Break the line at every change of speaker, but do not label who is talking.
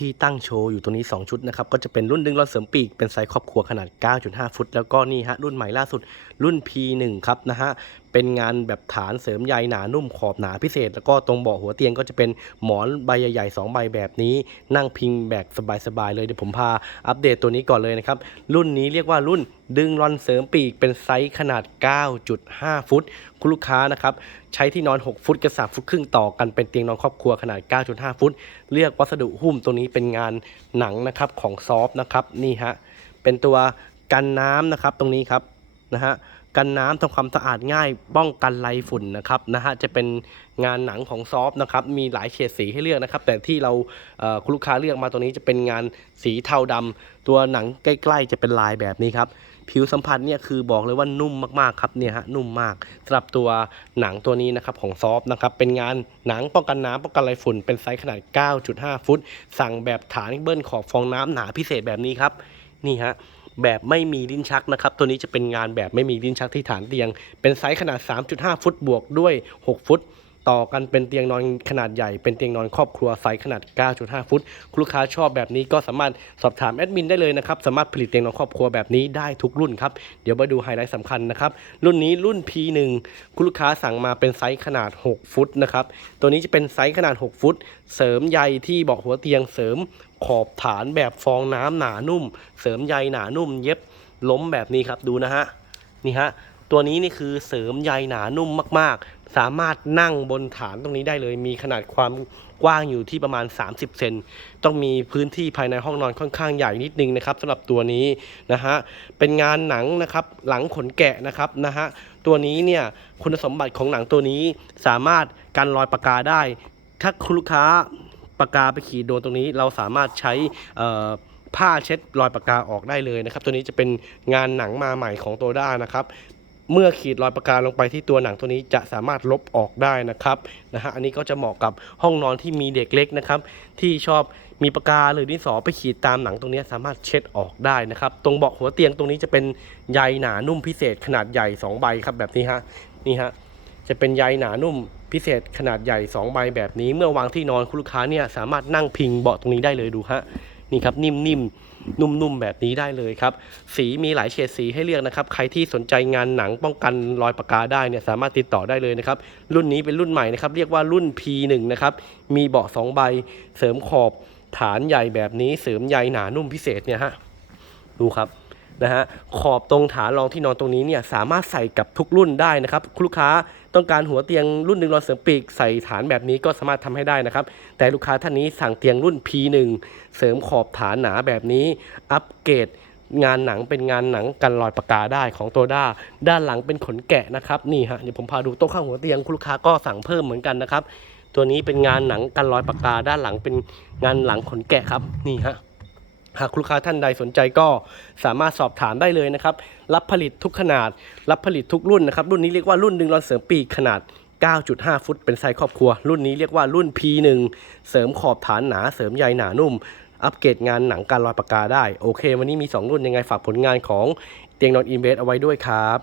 ที่ตั้งโชว์อยู่ตรงนี้ 2 ชุดนะครับ ก็จะเป็นรุ่นดึงรอนเสริมปีก เป็นไซส์ครอบครัวขนาด 9.5 ฟุต แล้วก็นี่ฮะ รุ่นใหม่ล่าสุดรุ่น P1 ครับนะฮะ เป็นงานแบบฐานเสริมใยหนานุ่มขอบหนาพิเศษ แล้วก็ตรงเบาะหัวเตียงก็จะเป็นหมอนใบใหญ่ๆ2ใบแบบนี้ นั่งพิงแบบสบายๆเลย เดี๋ยวผมพาอัปเดตตัวนี้ก่อนเลยนะครับ รุ่นนี้เรียกว่ารุ่นดึงรอนเสริมปีก เป็นไซส์ขนาด 9.5 ฟุต คุณลูกค้านะครับใช้ที่นอน 6 ฟุตกับ3ฟุตครึ่งต่อกันเป็นเตียงนอนครอบครัวขนาด 9.5 ฟุต เลือกวัสดุหุ้มตัวนี้เป็นงานหนังนะครับของซอฟนะครับนี่ฮะเป็นตัวกันน้ำนะครับตรงนี้ครับนะฮะ กันน้ำทำความสะอาดง่ายป้องกันไรฝุ่นนะครับนะฮะจะเป็นงานหนังของซอฟนะครับมีหลายเฉดสีให้เลือกนะครับ แต่ที่เราคุณลูกค้าเลือกมาตัวนี้จะเป็นงานสีเทาดำตัวหนังใกล้ ๆ จะเป็นลายแบบนี้ครับผิวสัมผัสเนี่ยคือบอกเลยว่านุ่มมากๆครับเนี่ยฮะนุ่มมากสำหรับตัวหนังตัวนี้นะครับของซอฟนะครับเป็นงานหนังป้องกันน้ำป้องกันไรฝุ่น เป็นไซส์ขนาด 9.5 ฟุต สั่งแบบฐานเบิ้ลขอบฟองน้ำหนาพิเศษแบบนี้ครับนี่ฮะ แบบไม่มีลิ้นชักนะครับ ตัวนี้จะเป็นงานแบบไม่มีลิ้นชักที่ฐานเตียง เป็นไซส์ขนาด 3.5 ฟุตบวกด้วย 6 ฟุต ต่อกันเป็นเตียงนอนขนาดใหญ่ เป็นเตียงนอนครอบครัวไซส์ขนาด 9.5 ฟุต คุณลูกค้าชอบแบบนี้ก็สามารถสอบถามแอดมินได้เลยนะครับ สามารถผลิตเตียงนอนครอบครัวแบบนี้ได้ทุกรุ่นครับ เดี๋ยวมาดูไฮไลท์สำคัญนะครับ รุ่นนี้รุ่น P1 คุณลูกค้าสั่งมาเป็นไซส์ขนาด 6 ฟุตนะครับ ตัวนี้จะเป็นไซส์ขนาด 6 ฟุต เสริมใยที่เบาะหัวเตียงเสริมขอบฐานแบบฟองน้ำหนานุ่ม เสริมใยหนานุ่ม เย็บล้มแบบนี้ครับดูนะฮะนี่ฮะตัวนี้นี่คือเสริมใยหนานุ่มมากๆ สามารถนั่งบนฐานตรงนี้ได้เลย มีขนาดความกว้างอยู่ที่ประมาณ 30 เซนต้องมีพื้นที่ภายในห้องนอนค่อนข้างใหญ่นิดนึงนะครับสำหรับตัวนี้นะฮะเป็นงานหนังนะครับหลังขนแกะนะครับนะฮะตัวนี้เนี่ยคุณสมบัติของหนังตัวนี้สามารถกันรอยปากกาได้ ถ้าคุณลูกค้าปากกาไปขีดโดนตรงนี้เราสามารถใช้ผ้าเช็ดรอยปากกาออกได้เลยนะครับ ตัวนี้จะเป็นงานหนังมาใหม่ของโตด้านะครับ เมื่อขีดรอยปากการลงไปที่ตัวหนังตัวนี้จะสามารถลบออกได้นะครับนะฮะอันนี้ก็จะเหมาะกับห้องนอนที่มีเด็กเล็กนะครับ ที่ชอบมีปากกาหรือดินสอไปขีดตามหนังตรงนี้สามารถเช็ดออกได้นะครับ ตรงเบาะหัวเตียงตรงนี้จะเป็นใยหนานุ่มพิเศษขนาดใหญ่ 2 ใบครับแบบนี้ฮะนี่ฮะจะเป็นใยหนานุ่มพิเศษขนาดใหญ่ 2 ใบแบบนี้ เมื่อวางที่นอนคุณลูกค้าเนี่ยสามารถนั่งพิงเบาะตรงนี้ได้เลยดูฮะนี่ครับนิ่มๆ นุ่มๆแบบนี้ได้เลยครับ สีมีหลายเฉดสีให้เลือกนะครับ ใครที่สนใจงานหนังป้องกันรอยปากกาได้เนี่ยสามารถติดต่อได้เลยนะครับ รุ่นนี้เป็นรุ่นใหม่นะครับ เรียกว่ารุ่น P1 นะครับ มีเบาะ2ใบ เสริมขอบฐานใหญ่แบบนี้ เสริมใยหนานุ่มพิเศษเนี่ยฮะ ดูครับ นะฮะขอบตรงฐานรองที่นอนตรงนี้เนี่ยสามารถใส่กับทุกรุ่นได้นะครับคุณลูกค้าต้องการหัวเตียงรุ่นหนึ่งรอนเสริมปีกใส่ฐานแบบนี้ก็สามารถทำให้ได้นะครับ แต่ลูกค้าท่านนี้สั่งเตียงรุ่น P1 เสริมขอบฐานหนาแบบนี้ อัปเกรดงานหนังเป็นงานหนังกันรอยปากกาได้ของโตด้า ด้านหลังเป็นขนแกะนะครับนี่ฮะเดี๋ยวผมพาดูโต๊ะข้างหัวเตียงคุณลูกค้าก็สั่งเพิ่มเหมือนกันนะครับตัวนี้เป็นงานหนังกันรอยปากกาด้านหลังเป็นงานหลังขนแกะครับนี่ฮะ หากลูกค้าท่านใดสนใจก็สามารถสอบถามได้เลยนะครับ รับผลิตทุกขนาด รับผลิตทุกรุ่นนะครับ รุ่นนี้เรียกว่ารุ่นดึงรอนเสริมปีกขนาด 9.5 ฟุต เป็นไซส์ครอบครัว รุ่นนี้เรียกว่ารุ่น P1 เสริมขอบฐานหนา เสริมใยหนานุ่ม อัปเกรดงานหนังการลอยปากกาได้ โอเค วันนี้มี 2 รุ่นยังไงฝากผลงานของเตียงนอนอินเวสเอาไว้ด้วยครับ